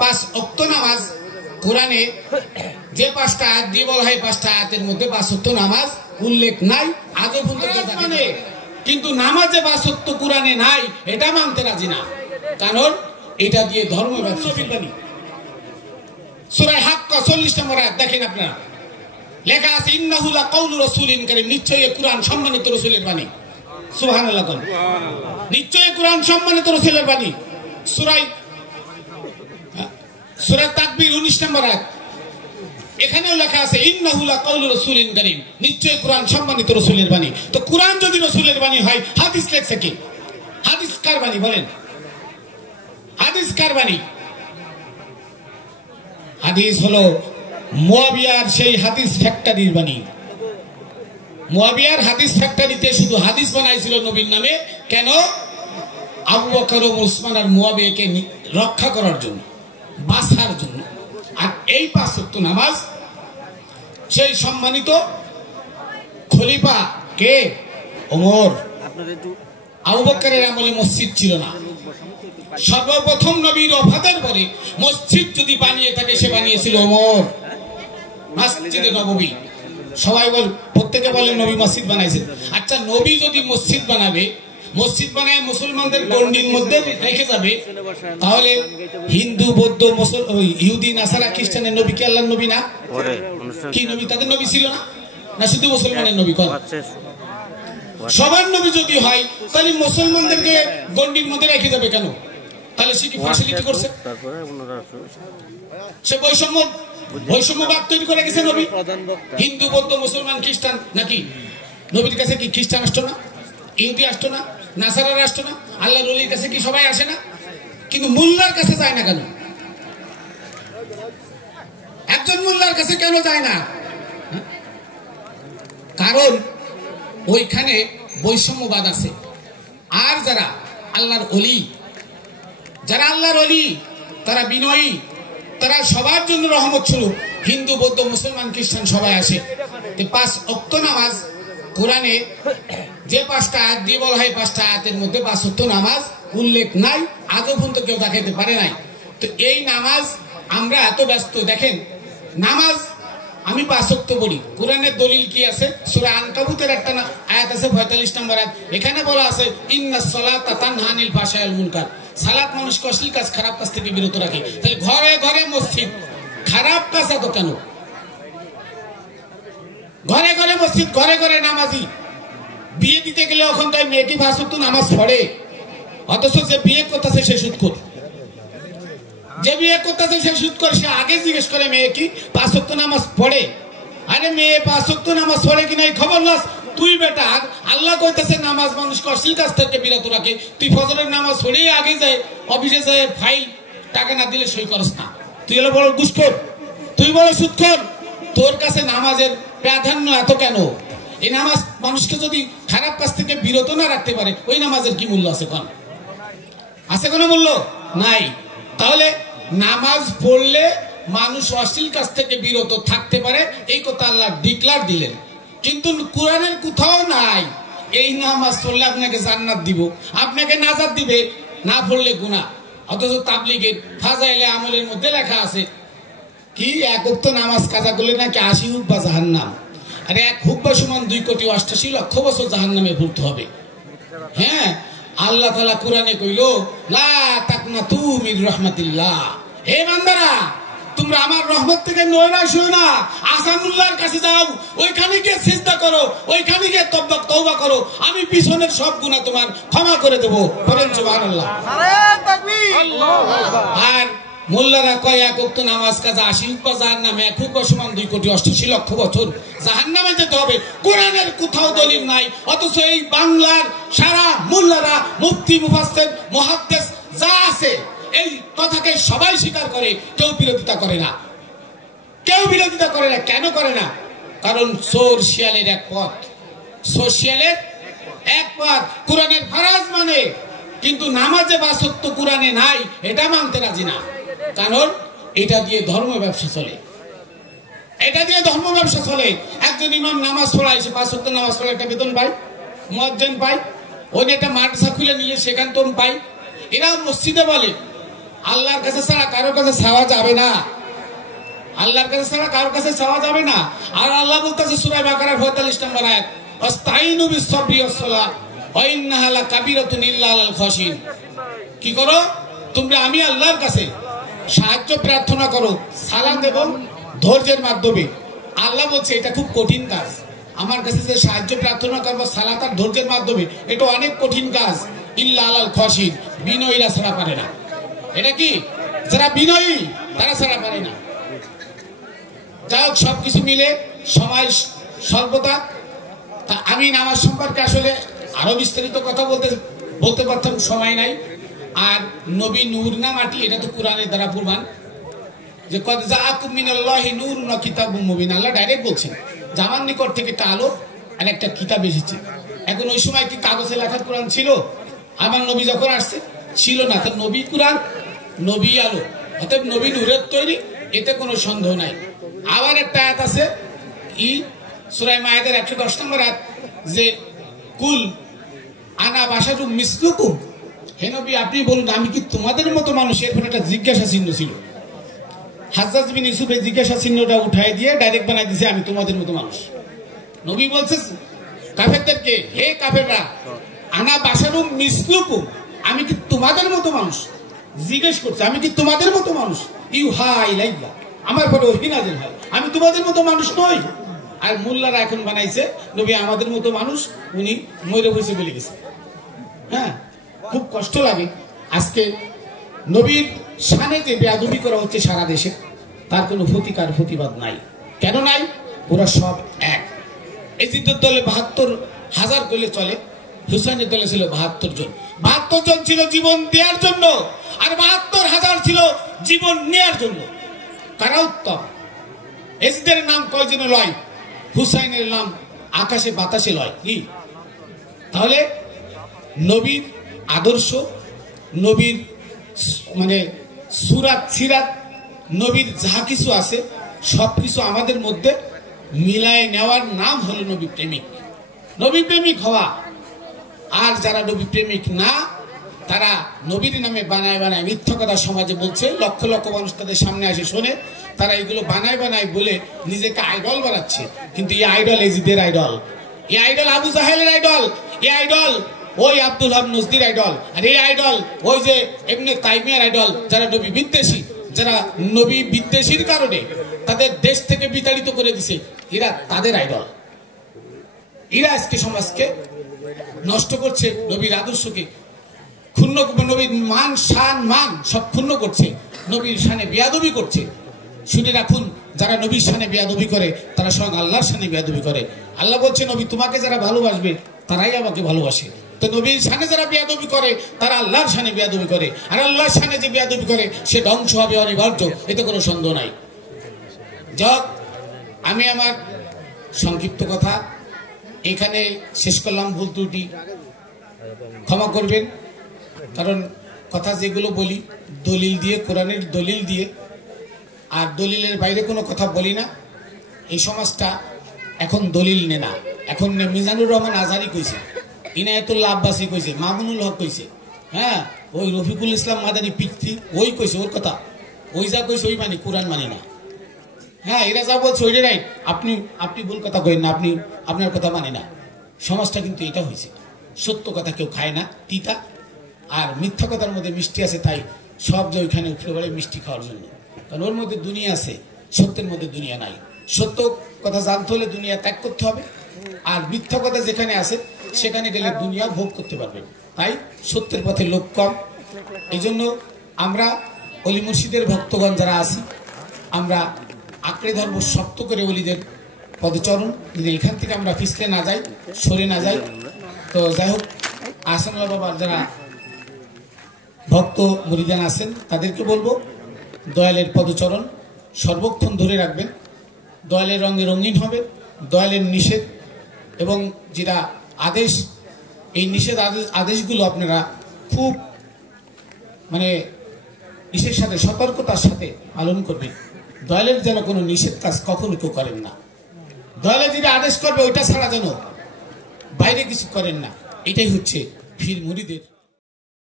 পাঁচ ওয়াক্ত নামাজ কোরআনে যে পাঁচটা আয়াত দিয়ে বলা হয় পাঁচটা আয়াতের মধ্যে পাঁচ ওয়াক্ত নামাজ উল্লেখ নাই আজও পর্যন্ত মানে, কিন্তু নামাজে পাঁচ ওয়াক্ত কোরআনে নাই এটা মানতে রাজি না, কারণ এটা দিয়ে ধর্ম ব্যবসা। সূরা হাক্কা 40 নম্বর আয়াত দেখেন আপনারা, লেখা আছে ইন্নাহু লাকাউলু রাসূলিন কারীম, নিশ্চয়ই কুরআন সম্মানিত রাসূলের বাণী। সুবহানাল্লাহ, নিশ্চয়ই কুরআন সম্মানিত রাসূলের বাণী। সূরা তাকবীর 19 নম্বর আয়াত, এখানেও লেখা আছে ইন্নাহু লাকাউলু রাসূলিন কারীম, নিশ্চয়ই কুরআন সম্মানিত রাসূলের বাণী। তো কুরআন যদি রাসূলের বাণী হয়, হাদিস লেখছে কি? হাদিস কার বাণী বলেন? হাদিস কার বাণী? হাদিস হলো মুয়াবিয়ার সেই হাদিস ফ্যাক্টরির বাণী। মুয়াবিয়ার হাদিস ফ্যাক্টরিতে শুধু হাদিস বানাইছিল নবীর নামে, কেন? আবু বকর ও উসমান আর মুয়াবিয়াকে রক্ষা করার জন্য, বাঁচার জন্য। আর এই পাঁচ ওয়াক্ত নামাজ সেই সম্মানিত খলিফা কে? ওমর। আবু বকরের আমলে মসজিদ ছিল না, সর্বপ্রথম নবীর ওফাতের পরে মসজিদ যদি বানিয়ে থাকে সে বানিয়েছিল ওমর, মসজিদে নববী। সবাই বল, প্রত্যেকে বলে নবী মসজিদ বানাইছেন। আচ্ছা, নবী যদি মসজিদ বানাবে, মসজিদ বানায় মুসলমানদের গণ্ডির মধ্যে রেখে যাবে, তাহলে হিন্দু বৌদ্ধ ইহুদি নাসারা খ্রিস্টানের নবী কি আল্লাহর নবী না? কি নবী? তাদের নবী ছিল না? না শুধু মুসলমানের নবী? কর সবার নবী যদি হয়, তাহলে মুসলমানদেরকে গণ্ডির মধ্যে রেখে যাবে কেন? তাহলে সে কি ফ্যাসিলিটি করছে? সে বৈষম্যবাদ তৈরি করে গেছে নবী। হিন্দু বৌদ্ধ মুসলমান খ্রিস্টান নাকি নবীর কাছে কি খ্রিস্টান আসতো না? ইহুদি আসতো না? নাসারারা আসতো না? আল্লাহর ওলির কাছে কি সবাই আসে না? কিন্তু মোল্লার কাছে যায় না কেন? একজন মোল্লার কাছে কেন যায় না? কারণ ওইখানে বৈষম্যবাদ আছে। আর যারা আল্লাহর ওলি, তারা বিনয়ী, তারা সবার জন্য রহমত স্বরূপ। হিন্দু বৌদ্ধ মুসলমান খ্রিস্টান সবাই আসে। পাঁচ ওয়াক্ত নামাজ কোরআনে যে পাঁচটা আয়াত দিয়ে বলা হয় পাঁচটা আয়াতের মধ্যে পাঁচ ওয়াক্ত নামাজ উল্লেখ নাই, আজও পর্যন্ত কেউ দেখাতে পারে নাই। তো এই নামাজ আমরা এত ব্যস্ত, দেখেন নামাজ আমি পাঁচ ওয়াক্ত পড়ি, কোরআনের দলিল কি আছে? সূরা আনকাবুতের একটা আয়াত আছে 45 নম্বর আয়াত, এখানে বলা আছে ইন্নাস সালাতা তানহা আনিল ফাহশাই ওয়াল মুনকার, সালাত মানুষকে অশ্লীল কাজ খারাপ কাজ থেকে বিরত রাখে। তাহলে ঘরে ঘরে মসজিদ, খারাপ কাজ এত কেন? ঘরে ঘরে মসজিদ, ঘরে ঘরে নামাজি। বিয়ে দিতে গেলে ওখান থেকে মেয়েটি পাঁচ ওয়াক্ত নামাজ পড়ে, অথচ যে বিয়ে করতেছে সে সুদখোর। যে বিয়ে করতেছে সে সুদখোর, সে আগে জিজ্ঞেস করে মেয়ে কি পাঁচ ওয়াক্ত নামাজ পড়ে? আরে মেয়ে পাঁচ ওয়াক্ত নামাজ পড়ে কিনা খবর লস তুই বেটা। আল্লাহ কইতেছে নামাজ মানুষকে অশ্লীল কাজ থেকে বিরত রাখে, তুই ফজরের নামাজ পড়ে আগে যায় অফিসে যায় ফাইল টাকা না দিলে সই করস না, তুই হলো বড় ঘুষখোর, তুই বড় সুদখোর। তোর কাছে নামাজের প্রাধান্য এত কেন? এই নামাজ মানুষকে যদি খারাপ কাজ থেকে বিরত না রাখতে পারে, ওই নামাজের কি মূল্য আছে? কোন আছে? কোনো মূল্য নাই। তাহলে নামাজ পড়লে মানুষ অশ্লীল কাজ থেকে বিরত থাকতে পারে, এই কথা আল্লাহ ডিক্লার দিলেন, কিন্তু কোরআনের কোথাও নাই এই নামাজ পড়লে আপনাকে জান্নাত দিব, আপনাকে নাজাত দিবে, না পড়লে গুনাহ। অথচ তাবলীগের ফাজাইলে আমলের মধ্যে লেখা আছে কি এক ওয়াক্ত নামাজ কাজা করলে নাকি 80 হুকবা জাহান্নাম। আরে এক হুকবা সমান 2,88,00,000 বছর জাহান্নামে ভুগতে হবে। হ্যাঁ, আল্লাহ তাআলা কোরআনে কইলো লা তাকনাতু মির রাহমাতিল্লাহ, হে বান্দারা তোমরা আমার রহমত থেকে নৈরাশ হও না, আসানুল্লাহর কাছে যাও, ওইখানে গিয়ে সিজদা করো, ওইখানে গিয়ে তওবা করো, আমি পিছনের সব গুনাহ তোমার ক্ষমা করে দেব। বলেন সুবহানাল্লাহ। নারে তাকবীর। আর মোল্লারা কয় এক ওয়াক্ত নামাজ কাজা 80 হুকবা জাহান্নামে, এক হুকবা সমান 2,88,00,000 বছর জাহান্নামে যেতে হবে। কোরআনের কোথাও দলিল নাই, অথচ এই বাংলার সারা মোল্লারা মুফতি মুফাসসির মুহাদ্দিস যা আছে এই কথাকে সবাই স্বীকার করে, কেউ বিরোধিতা করে না, কেউ বিরোধিতা করে না। কেন করে না? কারণ চোর শিয়ালের এক পথ, সোশিয়ালের এক পথ। কোরআনের ফরজ মানে, কিন্তু নামাজে পাঁচ ওয়াক্ত কোরআনে নাই, এটা মানতে রাজি না। কারণ এটা দিয়ে ধর্ম ব্যবসা চলে, এটা দিয়ে ধর্ম ব্যবসা চলে। একজন ইমাম নামাজ পড়াইছে, পাঁচ ওয়াক্ত নামাজ পড়ে একটা বেতন পায়, মুয়াজ্জিন পায়, ওই একটা মাদ্রাসা খুলে নিলে সেখান তো পায়। এরা মসজিদে বলে আল্লাহর কাছে ছাড়া কারোর কাছে চাওয়া যাবে না, আল্লাহর কাছে ছাড়া কারোর কাছে চাওয়া যাবে না। আর আল্লাহ বলতেছে সূরা বাকারার ৪৫ নম্বর আয়াত, আস্তাইনু বিস-সাবরি ওয়াস-সালাহ ওয়া ইন্নাহা লাকাবীরাতুন ইল্লা আলাল খাশিন। কি করো তোমরা? আমি আল্লাহর কাছে সাহায্য প্রার্থনা করো সালাত এবং ধৈর্যের মাধ্যমে। আল্লাহ বলছে এটা খুব কঠিন কাজ, আমার কাছে যে সাহায্য প্রার্থনা করবো সালাত আর ধৈর্যের মাধ্যমে, এটা অনেক কঠিন কাজ। ইল্লা আলাল খাশিন, বিনয়ীরা ছাড়া পারে না। এটা কি? যারা বিনয়ী তারা ছাড়া পারে না। যাই হোক, সবকিছু মিলে সময় স্বল্পতা। তা আমি নামাজ সম্পর্কে আসলে আরো বিস্তারিত কথা বলতে পারতাম, সময় নাই। আর নবী নূর না মাটি, এটা তো কোরআনের দ্বারা প্রমাণ যে কদ জাআকুম মিনাল্লাহি নূরুন ওয়া কিতাবুম মুবিন। আল্লাহ ডাইরেক্ট বলছেন যে আমার নিকট থেকে একটা আলো আর একটা কিতাব এসেছে। এখন ওই সময় কি কাগজে লেখা কোরআন ছিল? আমার নবী যখন আসছে ছিল না। তো নবী কোরআন, নবী আলো, অতএব নবী নূরের তৈরি, এতে কোনো সন্দেহ নাই। আবার একটা আয়াত আছে কি সূরা মায়েদার ১১০ নম্বর আয়াত, যে কুল আনা বাশারুম মিসলুকুম, হে নবী আপনি বলুন আমি কি তোমাদের মতো মানুষ। এরপর একটা জিজ্ঞাসা চিহ্ন ছিল। হাজ্জাজ বিন ইউসুফ এই জিজ্ঞাসা চিহ্নটা উঠাই দিয়ে ডাইরেক্ট বানাই দিয়েছে আমি তোমাদের মতো মানুষ। নবী বলছে কাফেরদেরকে, হে কাফেররা, আনা বাশারুম মিসলুকুম, আমি কি তোমাদের মতো মানুষ? জিজ্ঞেস করছে আমি কি তোমাদের মতো মানুষ? ইউহা ইলাইয়া, আমার পরে ওহী নাযিল হয়, আমি তোমাদের মতো মানুষ নই। আর মোল্লারা এখন বানাইছে নবী আমাদের মতো মানুষ, উনি মরে বসে বলে গেছে। হ্যাঁ, খুব কষ্ট লাগে। আজকে নবীর শানে যে বেয়াদবি করা হচ্ছে সারা দেশে, তার কোনো প্রতিবাদ নাই। কেন নাই? ওরা সব এক। এজিদের দলে ৭২,০০০ করলে চলে, হুসাইনের দলে ছিল ৭২ জন। ৭২ জন ছিল জীবন দেওয়ার জন্য, আর ৭২,০০০ ছিল জীবন নেয়ার জন্য। কারা উত্তম? এজিদের নাম কয়জন লয়, হুসাইনের নাম আকাশে বাতাসে লয়। কি তাহলে নবীর আদর্শ, নবীর মানে সুরাত সিরাত, নবীর যাহা কিছু আছে সবকিছু আমাদের মধ্যে মিলায় নেওয়ার নাম হলো নবী প্রেমিক। নবী প্রেমিক হওয়া। আর যারা নবী প্রেমিক না, তারা নবীর নামে বানায় বানায় মিথ্যা কথা সমাজে বলছে, লক্ষ লক্ষ মানুষ তাদের সামনে আসে শোনে, তারা এগুলো বানায় বানায় বলে নিজেকে আইডল বানাচ্ছে। কিন্তু এই আইডল এজিদের আইডল, এই আইডল আবু জাহেলের আইডল, এই আইডল ওই আব্দুল হাব নজদির আইডল, আর এই আইডল ওই যে ইবনে তাইমিয়ার আইডল, যারা নবী বিদ্বেষী, যারা নবী বিদ্বেষীর কারণে তাদের দেশ থেকে বিতাড়িত করে দিছে, এরা তাদের আইডল। এরা আজকে সমাজকে নষ্ট করছে, নবীর আদর্শকে ক্ষুণ্ণ, নবীর মান শান মান সব ক্ষুণ্ণ করছে, নবীর শানে বেয়াদবি করছে। শুনে রাখুন, যারা নবীর শানে বেয়াদবি করে তারা স্বয়ং আল্লাহর শানে বেয়াদবি করে। আল্লাহ বলছে নবী তোমাকে যারা ভালোবাসবে তারাই আমাকে ভালোবাসে। তো নবীর শানে যারা বেয়াদবি করে তারা আল্লাহর শানে বেয়াদবি করে, আর আল্লাহর শানে যে বেয়াদবি করে সে ধ্বংস হবে অনিবার্য, এতে কোনো সন্দেহ নাই। যাক, আমি আমার সংক্ষিপ্ত কথা এখানে শেষ করলাম। ভুল ত্রুটি ক্ষমা করবেন, কারণ কথা যেগুলো বলি দলিল দিয়ে, কোরআনের দলিল দিয়ে, আর দলিলের বাইরে কোনো কথা বলি না। এই সমাজটা এখন দলিল নে না, এখন মিজানুর রহমান আজহারি কইছে, ইনায়েতুল্লাহ আব্বাসী কইছে, মামুনুল হক কইছে, হ্যাঁ ওই রফিকুল ইসলাম মাদানী পিকতি ওই কইছে, ওর কথা ওই যা কইছে ওই মানে, কোরআন মানে না। হ্যাঁ, এরা যা বলছে ওইটা রাইট, আপনি ভুল কথা কইেন না, আপনার কথা মানে না। সমাজটা কিন্তু এটা হয়েছে, সত্য কথা কেউ খায় না, তিতা, আর মিথ্যা কথার মধ্যে মিষ্টি আছে, তাই সব যে ওইখানে উঠে পড়ে মিষ্টি খাওয়ার জন্য। কারণ ওর মধ্যে দুনিয়া আছে, সত্যের মধ্যে দুনিয়া নাই। সত্য কথা জানতে হলে দুনিয়া ত্যাগ করতে হবে, আর মিথ্যা কথা যেখানে আছে সেখানে গেলে দুনিয়া ভোগ করতে পারবেন। তাই সত্যের পথে লোক কম। এই জন্য আমরা অলি মুর্শিদের ভক্তগণ যারা আছি, আমরা আঁকড়ে ধরবো শক্ত করে অলিদের পদচরণ, যদি এখান থেকে আমরা পিছলে না যাই, সরে না যাই। তো যাই হোক, আহসানুল্লাহ বাবার যারা ভক্ত মুরিদান আছেন তাদেরকে বলবো দয়ালের পদচরণ সর্বক্ষণ ধরে রাখবেন, দয়ালের রঙে রঙিন হবে, দয়ালের নিষেধ এবং যেটা আদেশ, এই নিষেধ আদেশগুলো আপনারা খুব মানে নিষেধের সাথে সতর্কতার সাথে পালন করবেন। দয়ালের যেন কোনো নিষেধ কাজ কখনো কেউ করেন না। দয়ালে যেটা আদেশ করবে ওইটা ছাড়া যেন বাইরে কিছু করেন না। এটাই হচ্ছে পীর মুরিদের